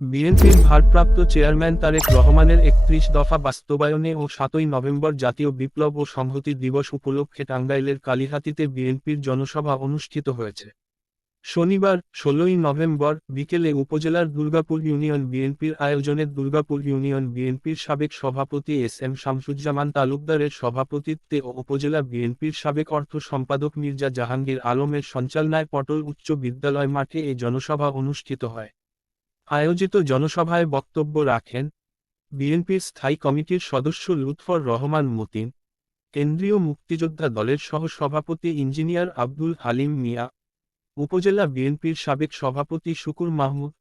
বিএনপির ভারপ্রাপ্ত চেয়ারম্যান তারেক রহমানের ৩১ দফা বাস্তবায়নে ও ৭ই নভেম্বর জাতীয় বিপ্লব ও সংহতি দিবস উপলক্ষে টাঙ্গাইলের কালিহাতীতে বিএনপির জনসভা অনুষ্ঠিত হয়েছে। শনিবার ১৬ই নভেম্বর বিকেলে উপজেলার দুর্গাপুর ইউনিয়ন বিএনপির আয়োজনে দুর্গাপুর ইউনিয়ন বিএনপির সাবেক সভাপতি এস.এম. শামসুজ্জামান তালুকদারের সভাপতিত্বে ও উপজেলা বিএনপির সাবেক অর্থ সম্পাদক মির্জা জাহাঙ্গীর আলমের সঞ্চালনায় পটল উচ্চ বিদ্যালয় মাঠে এ জনসভা অনুষ্ঠিত হয়। আয়োজিত জনসভায় বক্তব্য রাখেন বিএনপির স্থায়ী কমিটির সদস্য লুৎফর রহমান মতিন, কেন্দ্রীয় মুক্তিযোদ্ধা দলের সহ-সভাপতি ইঞ্জিনিয়ার আব্দুল হালিম মিয়া, উপজেলা বিএনপির সাবেক সভাপতি শুকুর মাহমুদ,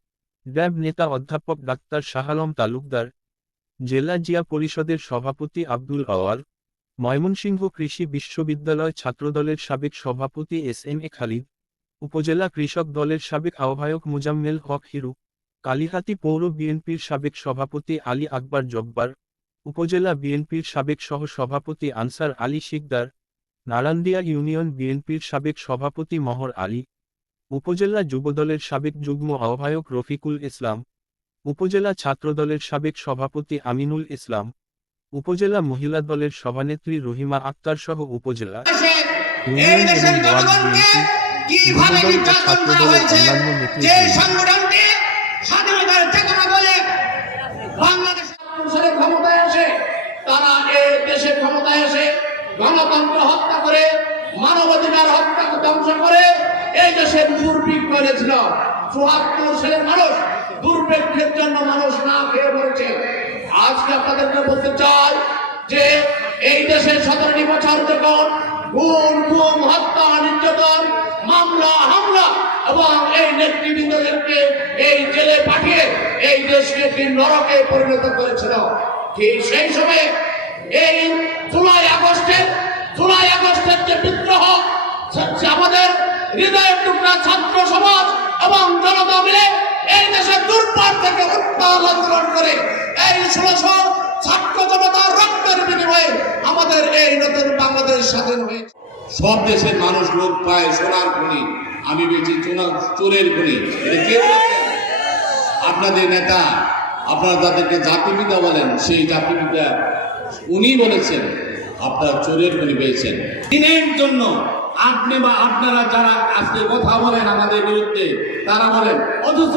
র্যাব নেতা অধ্যাপক ডাক্তার শাহ আলম তালুকদার, জেলা জিয়া পরিষদের সভাপতি আব্দুল আওয়াল, ময়মনসিংহ কৃষি বিশ্ববিদ্যালয় ছাত্রদলের সাবেক সভাপতি এস.এম.এ খালিদ, উপজেলা কৃষক দলের সাবেক আহ্বায়ক মুজাম্মেল হক হিরু, কালিহাতী পৌর বিএনপির সাবেক সভাপতি আলী আকবর জব্বার, উপজেলা বিএনপির সাবেক সহ-সভাপতি আনসার আলী শিকদার, নারান্দিয়া ইউনিয়ন বিএনপির সাবেক সভাপতি মহর আলী, উপজেলা যুবদলের সাবেক যুগ্ম আহ্বায়ক রফিকুল ইসলাম, উপজেলা ছাত্রদলের সাবেক সভাপতি আমিনুল ইসলাম, উপজেলা মহিলা দলের সভানেত্রী রহিমা আক্তার সহ উপজেলা, ইউনিয়ন এবং ওয়ার্ড বিএনপি, যুবদল ও ছাত্রদলের অন্যান্য নেতৃবৃন্দ। স্বাধীনতার চেতনা বলে বাংলাদেশ সালে ক্ষমতায় আসে, তারা এই দেশে ক্ষমতায় আসে গণতন্ত্র হত্যা করে, মানবাধিকার হত্যা ধ্বংস করে এই দেশে দুর্ভিক্ষ করেছিল। ৭৪ সালের মানুষ দুর্ভিক্ষের জন্য মানুষ না খেয়ে পড়েছে। আজকে আপনাদেরকে বলতে চাই যে এই দেশে ১৭টি বছর যখন গুম হত্যা নির্যাতন মামলা হামলা এবং এই নেতৃবৃন্দদেরকে এই জেলে পাঠিয়ে এই দেশকে একটি নরকে পরিণত করেছিল, ঠিক সেই সময়ে এই জুলাই আগস্টের যে বিদ্রোহ, আমাদের হৃদয়ের টুকরা ছাত্র সমাজ এবং জনতা মিলে এই দেশের দুর্বার থেকে উত্তাল আন্দোলন করে এই ১৬০০ ছাত্র জনতার রক্তের বিনিময়ে আমাদের এই নতুন বাংলাদেশ স্বাধীন হয়েছে। সব দেশের মানুষ লোক পায় সোনার খনি, আমি বেশি চোরের খনি। এটা কে বলেছেন? আপনাদের নেতা, আপনারা যাদেরকে জাতিপিতা বলেন, সেই জাতিপিতা উনি বলেছেন আপনারা চোরের খনি পেয়েছেন। দিনের জন্য আপনি বা আপনারা যারা আজকে কথা বলেন আমাদের বিরুদ্ধে, তারা বলেন, অথচ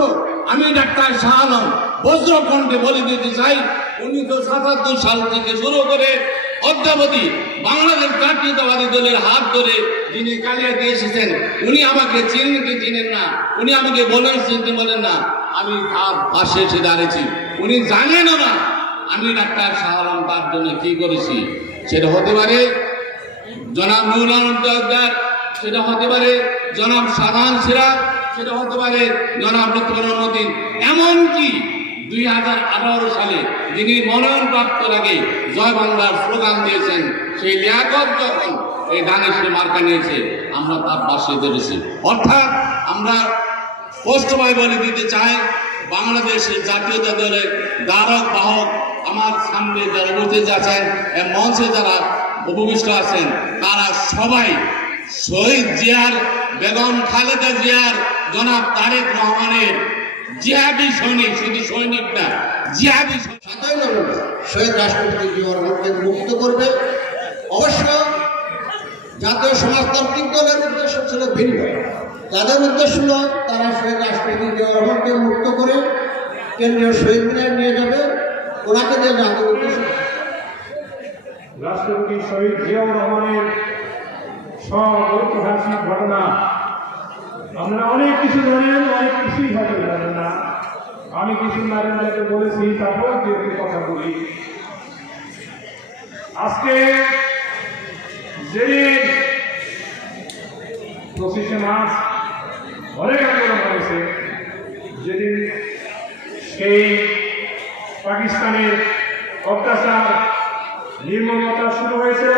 আমি ডাক্তার শাহ আলম বজ্রকণ্ঠে বলে দিতে চাই ১৯৭৭ সাল থেকে শুরু করে অদ্যাবধি বাংলাদেশ জাতীয়তাবাদী দলের হাত ধরে যিনি কালিয়াতে এসেছেন, উনি আমাকে চিনেন কি চিনেন না, উনি আমাকে বলেন চিনতে বলেন না, আমি তার পাশে এসে দাঁড়িয়েছি। উনি জানেনও না আমি ডাক্তার শাহ আলম তার জন্য কি করেছি। সেটা হতে পারে জনাব নুরুল আলম তালুকদার, সেটা হতে পারে জনাব শাহজাহান সিরাজ, সেটা হতে পারে জনাব লুৎফর মতিন, এমনকি ২০১৮ সালে যিনি মনোনয়ন প্রাপ্ত আগে জয় বাংলার স্লোগান দিয়েছেন, সেই লিয়াকত যখন এই দানেশে মার্কা নিয়েছে, আমরা তার পাশে ধরেছি। অর্থাৎ আমরা স্পষ্টভাবে বলে দিতে চাই, বাংলাদেশের জাতীয়তা দলের ধারক বাহক আমার সামনে যারা উপস্থিত আছেন, মঞ্চে যারা উপবিষ্ট আছেন, তারা সবাই শহীদ জিয়ার, বেগম খালেদা জিয়ার, জনাব তারেক রহমানের জিহাদি সৈনিক, শুধু সৈনিক না, জিহাদি। ৭ই নভেম্বর শহীদ রাষ্ট্রপতি জিয়াউর রহমানকে মুক্ত করবে। অবশ্য জাতীয় সমাজতান্ত্রিক দলের উদ্দেশ্য ছিল ভিন্ন। তাদের উদ্দেশ্য হল তারা শহীদ রাষ্ট্রপতি জিয়াউর রহমানকে মুক্ত করে কেন্দ্রীয় শহীদ মিনারে নিয়ে যাবে, ওনাকে দিয়ে জাতীয় উদ্দেশ্য। রাষ্ট্রপতি শহীদ জিয়াউর রহমানের ঐতিহাসিক ঘটনা আপনারা অনেক কিছু জানেন, অনেক কিছুই হয়তো জানেন না। আমি কিছু নারীদেরকে বলেছি, তারপর যে কথা বলি। আজকে যেদিন ২৫শে মার্চ অনেক আন্দোলন হয়েছে, যেদিন সেই পাকিস্তানের অত্যাচার নির্মমতা শুরু হয়েছিল,